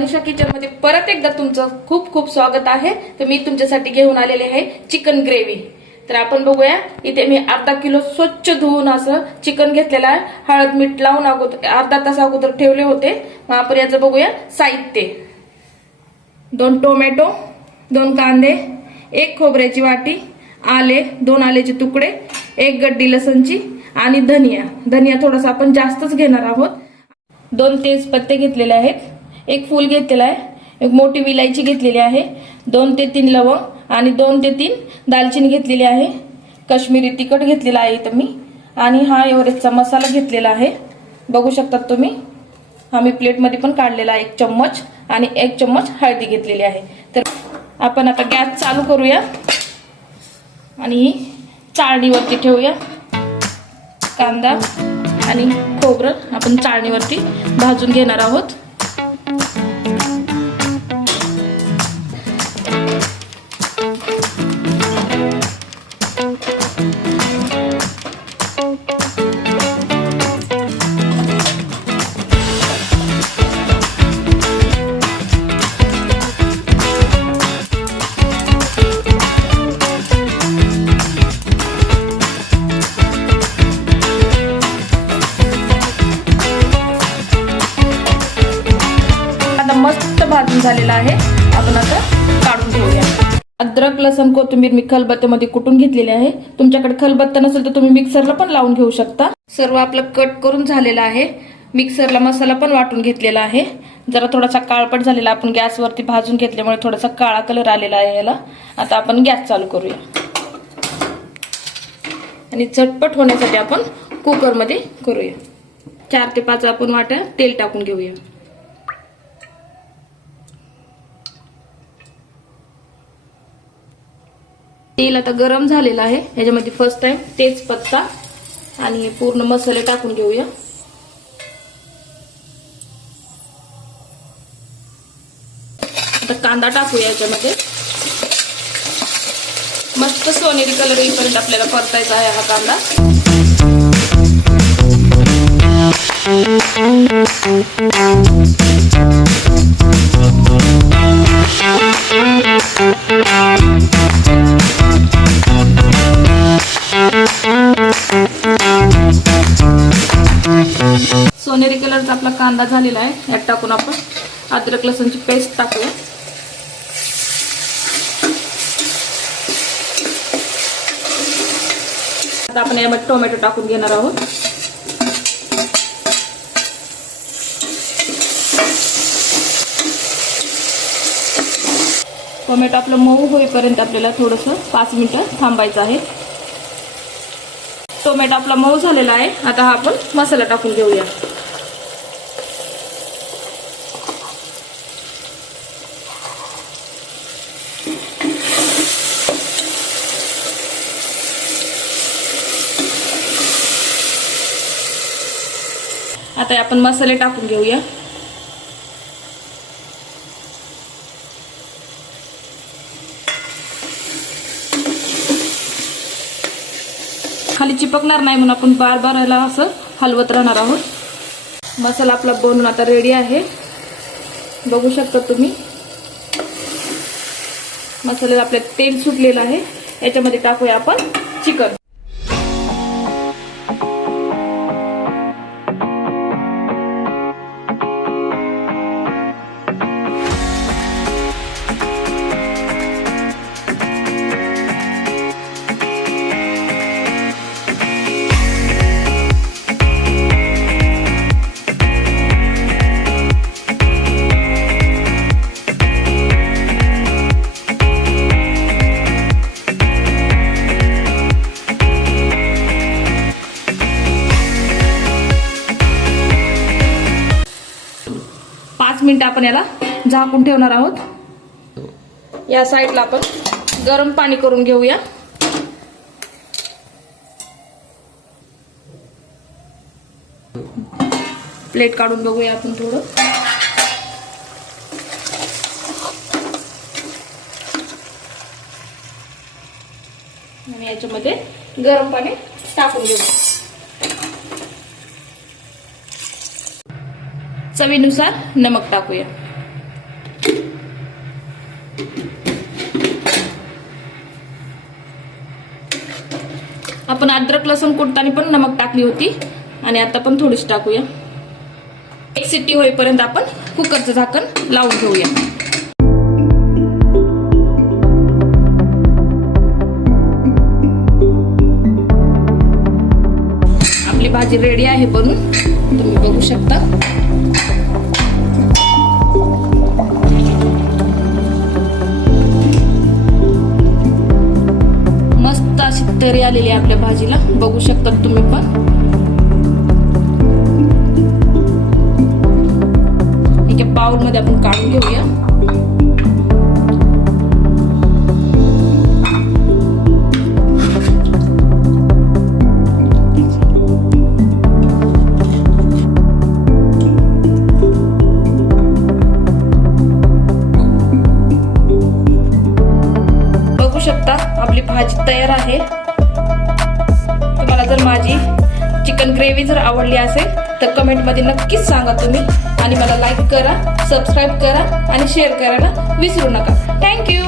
Manisha kitchen मध्ये परत एकदा तुमचं खूप खूप स्वागत आहे। तर मी तुमच्यासाठी घेऊन आलेले आहे चिकन ग्रेव्ही। तर आपण बघूया, इथे मी अर्धा किलो स्वच्छ धुवून असं चिकन घेतलेलं आहे। हळद मीठ लावून अर्धा तास अगोदर ठेवले होते। मग आपण याचं बघूया साहित्य। 2 टोमॅटो, 2 कांदे, 1 खोबऱ्याची वाटी, आले 2 आल्याचे तुकडे, 1 गड्डी लसणची आणि धनिया थोडासा आपण जास्तच घेणार आहोत। 2 तेजपत्ते घेतलेले आहेत, 1 फूल घेतलेला आहे, 1 मोठी विलायची घेतलेली आहे, 2 ते 3 लवंग आणि 2 ते 3 दालचिनी घेतलेली आहे। काश्मीरी तिखट घेतलेला आहे इथं मी, आणि हा एव्हरेस्टचा मसाला घेतलेला आहे। बघू शकता तुम्ही, हा मी प्लेट मध्ये पण काढलेला 1 चम्मच आणि 1 चम्मच हळदी घेतलेली आहे। तर आपण आता गॅस चालू करूया आणि चाळणीवरती ठेवूया। कांदा आणि खोबरं आपण चाळणीवरती भाजून घेणार आहोत। मस्त भाजून झालेला आहे, आपण आता काढून घेऊया। अद्रक लसूण कोथिंबीर मी खलबत्त्यामध्ये कुटून घेतलेली आहे। तुमच्याकडे खलबत्ता नसेल तर तुम्ही मिक्सरला पण लावून घेऊ शकता। सर्व आपलं कट करून झालेलं आहे। मिक्सरला मसाला पण वाटून घेतलेला आहे। जरा थोडासा काळपट झालेला, आपण गॅसवरती भाजून घेतल्यामुळे थोडासा काळा कलर आलेला आहे याला। आता आपण गॅस चालू करूया आणि झटपट होण्यासाठी आपण कुकरमध्ये करूया। 4 ते 5 आपण वाट्या तेल टाकून घेऊया। तेल आता गरम झालेलं आहे, याच्यामध्ये फर्स्ट टाइम तेजपत्ता आणि पूर्ण मसाले टाकून घेऊया। आता कांदा टाकूया याच्यामध्ये। मस्त सोनेरी कलर येईपर्यंत आपल्याला परतायचा आहे हा कांदा। सोनेरी कलरचा आपला कांदा झालेला आहे। यात टाकून आपण अद्रक लसूणची पेस्ट टाकूया। आता आपण यामध्ये टोमॅटो टाकून घेणार आहोत। टोमॅटो आपलं मऊ होईपर्यंत आपल्याला थोडंसं 5 मिनिटं थांबायचं आहे। टोमॅटो आपला मऊ झालेला आहे। आता हा आपण मसाला टाकून घेऊया। आता आपण मसाले टाकून घेऊया। खाली चिपकणार नाही म्हणून आपण बार बार याला असं हलवत राहणार आहोत। मसाला आपला बनवून आता रेडी आहे, बघू शकता तुम्ही। मसाल्याला आपल्या तेल सुटलेलं आहे, याच्यामध्ये टाकूया आपण चिकन। मिनिट आपण याला झाकून ठेवणार आहोत। या साइडला आपण गरम पाणी करून घेऊया। प्लेट काढून बघूया आपण थोडं। आणि याच्यामध्ये गरम पाणी टाकून घेऊ। चवीनुसार नमक टाकूया। आपण अद्रक लसूण कुटताना पण नमक टाकली होती आणि आता पण थोडीच टाकूया. एक शिट्टी होईपर्यंत आपण कुकरचं झाकण लावून घेऊया. आपली भाजी रेडी आहे बनून, तुम्ही बघू शकता. मस्त अशी तरी आलेली आहे आपल्या भाजीला, बघू शकता तुम्ही पण. एका बाउल मध्ये आपण काढून घेऊया. बघू शकता आपली भाजी तयार आहे. तुम्हाला जर माझी चिकन ग्रेव्ही जर आवडली असेल तर कमेंट मध्ये नक्कीच सांगा तुम्ही, आणि मला लाईक करा, सबस्क्राईब करा आणि शेअर करायला विसरू नका. थँक्यू.